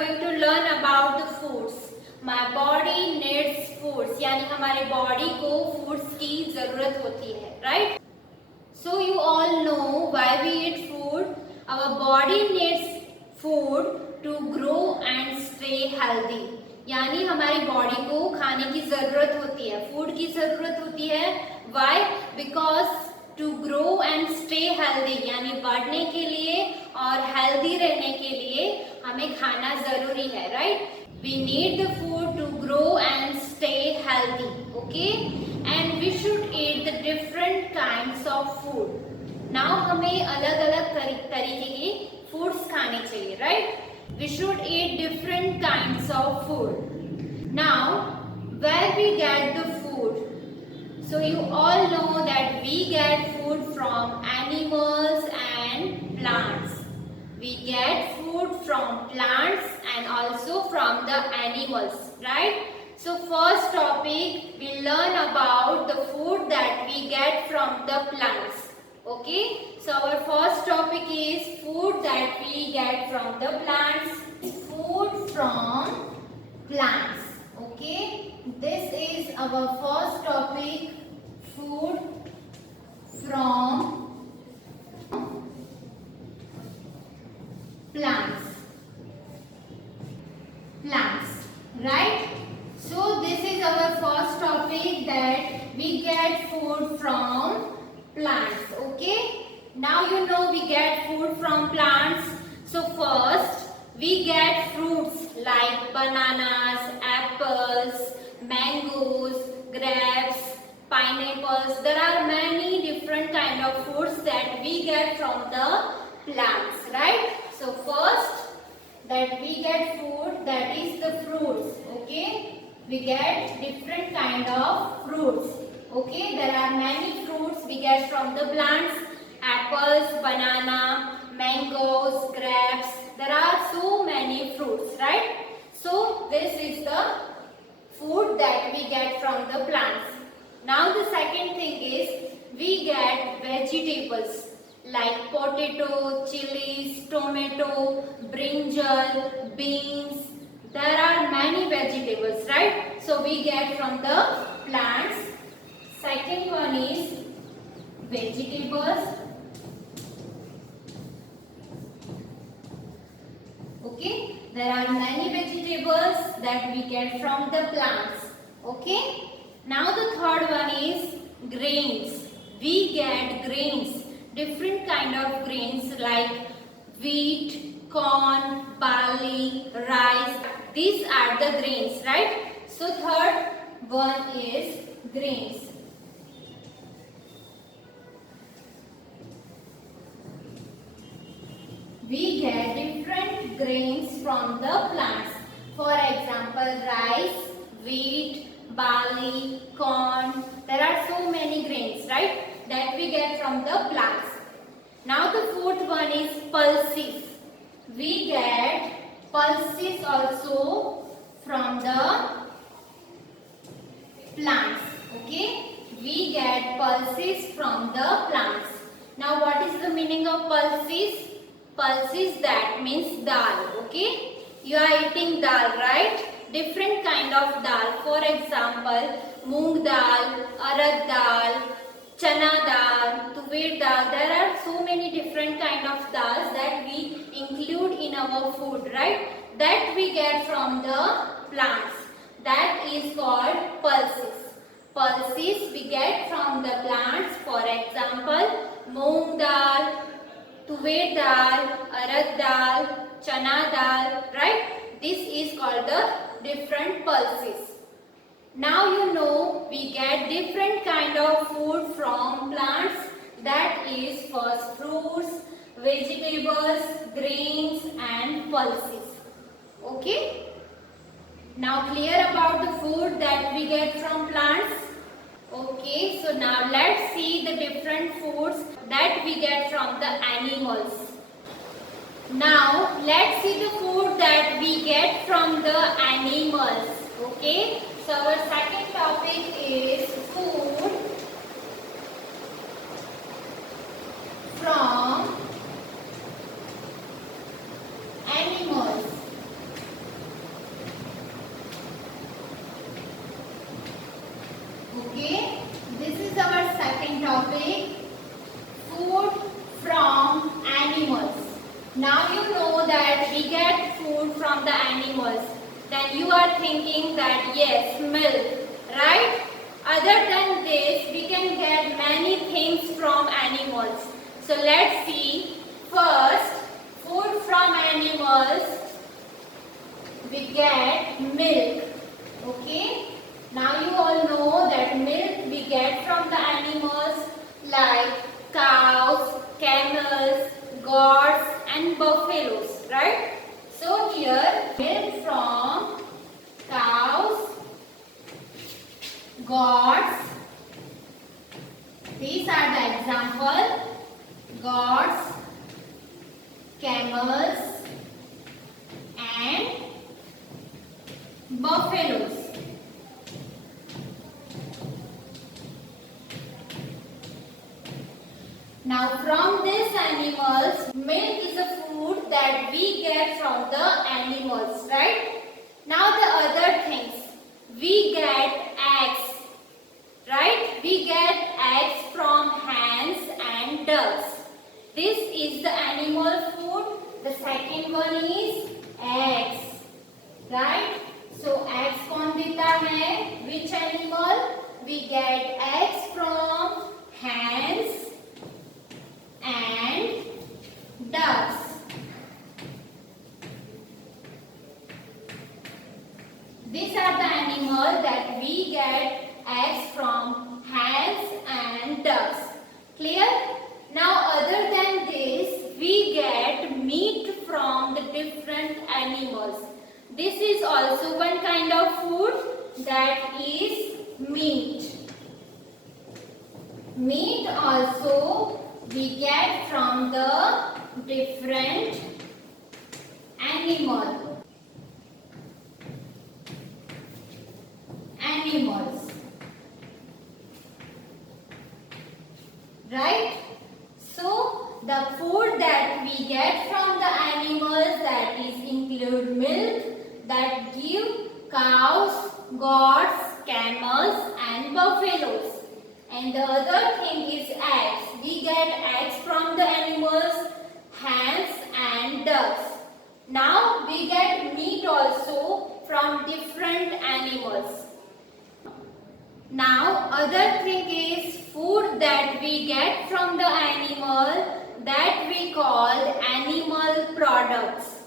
going to learn about the foods. My body needs foods, यानी हमारे body को foods की जरूरत होती है, right? So you all know why we eat food. Our body needs food to grow and stay healthy. यानी हमारी body को खाने की जरूरत होती है, फूड की जरूरत होती है. Why? Because to grow and stay healthy, यानी बढ़ने के लिए और हेल्दी रहने के लिए हमें खाना जरूरी है, right? We need the food to grow and stay healthy, okay? And we should eat the different kinds of food. Now हमें अलग-अलग तरीके के foods खाने चाहिए, right? We should eat different kinds of food. Now, where we get the food? So you all know that we get food from animals and plants. We get food from plants and also from the animals, right? So first topic, we learn about the food that we get from the plants. Okay? So our first topic is food that we get from the plants. Food from plants. Okay? This is our first topic. Food from plants, right? So this is our first topic, that we get food from plants. Okay, now you know we get food from plants. So first we get fruits like bananas, apples, mangoes, grapes, pineapples. There are many different kind of fruits that we get from the plants, right? So first that we get food, that is the fruits. Okay, we get different kind of fruits. Okay, there are many fruits we get from the plants: apples, banana, mangoes, grapes. There are so many fruits, right? So this is the food that we get from the plants. Now the second thing is we get vegetables like potato, chilies, tomato, brinjal, beans. There are many vegetables, right? So we get from the plants. Second one is vegetables. Okay, there are many vegetables that we get from the plants. Okay. Now the third one is grains. We get grains, different kind of grains like wheat, corn, barley, rice. These are the grains, right? So third one is grains. We get different grains from the plants. For example, rice, wheat, barley, corn. There are so many grains, right, that we get from the plants. Now the fourth one is pulses. We get pulses also from the plants. Okay, we get pulses from the plants. Now what is the meaning of pulses? Pulses, that means dal. Okay, you are eating dal, right? Different kind of dal. For example, moong dal, arad dal, chana dal, tuver dal. There are so many different kind of dals that we include in our food, right? That we get from the plants. That is called pulses. Pulses we get from the plants. For example, moong dal, tuver dal, arad dal, chana dal, right? This is called the different pulses. Now you know we get different kind of food from plants. That is first fruits, vegetables, grains and pulses. Okay? Now clear about the food that we get from plants? Okay, so now let's see the different foods that we get from the animals. Now let's see the food that we get from the animals. Okay, so our second topic is food from animals. then you are thinking that yes, milk, right? Other than this, we can get many things from animals. So let's see. First, food from animals, we get milk. Okay? Now you all know that milk we get from the animals like cows, camels, goats and buffaloes, right? So here, milk from cows, goats, these are the example, goats, camels and buffaloes. Now from these animals, milk is a food that we get from the animals, right? Now the other things, we get eggs, right? We get eggs from hens and ducks. This is the animal food. The second one is eggs, right? So eggs कौन देता है? Which animal? We get eggs from hens and ducks. These are the animals that we get eggs from hens and ducks. Clear? Now other than this, we get meat from the different animals. This is also one kind of food, that is meat. Meat also we get from the different animals. Right? So the food that we get from the animals, that is include milk, that give cows, goats, camels and buffaloes. And the other thing is eggs. We get eggs from the animals, hens and ducks. Now we get meat also from different animals. Now other thing is food that we get from the animal, that we call animal products.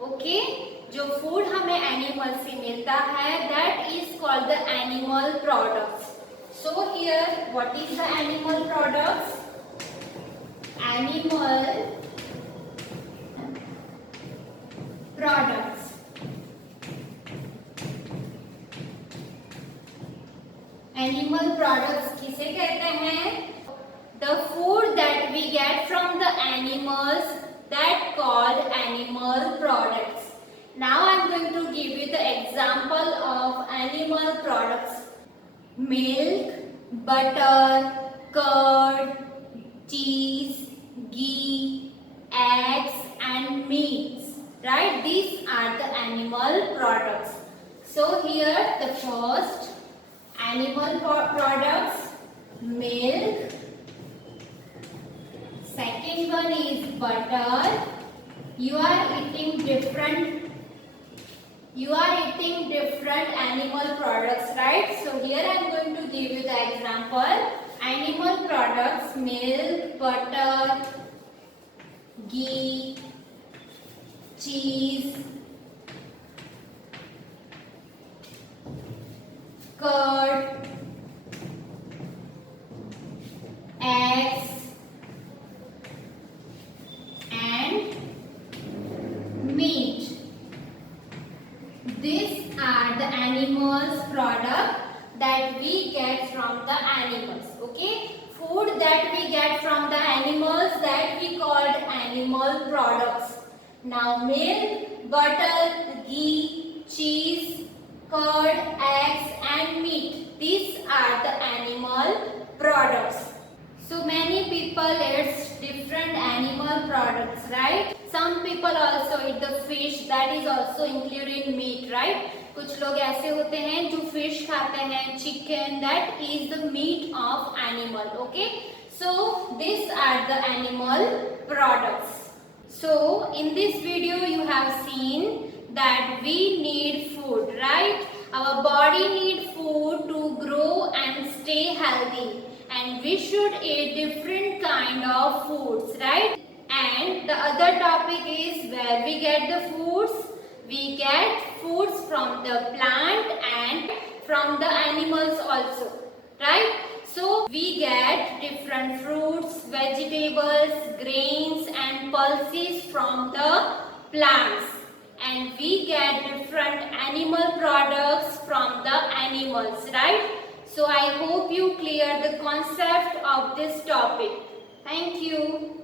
Okay? जो food हमें animal से मिलता है, that is called the animal products. So here, what is the animal products? Animal products. Animal products किसे कहते हैं? The food that we get from the animals, that called animal products. Now I am going to give you the example of animal products. Milk, butter, curd, cheese, ghee, eggs and meats. Right? These are the animal products. So here the first animal products, milk. Second one is butter. You are eating different animal products, right? So here I am going to give you the example. Animal products, milk, butter, ghee, cheese, curd, eggs and meat. These are the animals product that we get from the animals. Okay, food that we get from the animals, that we called animal products. Now milk, butter, ghee, cheese, curd, eggs and meat. These are the animal products. So many people eat different animal products, right? Some people also eat the fish, that is also included in meat, right? कुछ लोग ऐसे होते हैं जो fish खाते हैं, chicken, that is the meat of animal. Okay, so these are the animal products. So in this video you have seen that we need food, right? Our body need food to grow and stay healthy, and we should eat different kind of foods, right? And the other topic is where we get the foods. We get foods from the plant and from the animals also, right? So we get different fruits, vegetables, grains and pulses from the plants, and we get different animal products from the animals, right? So I hope you clear the concept of this topic. Thank you.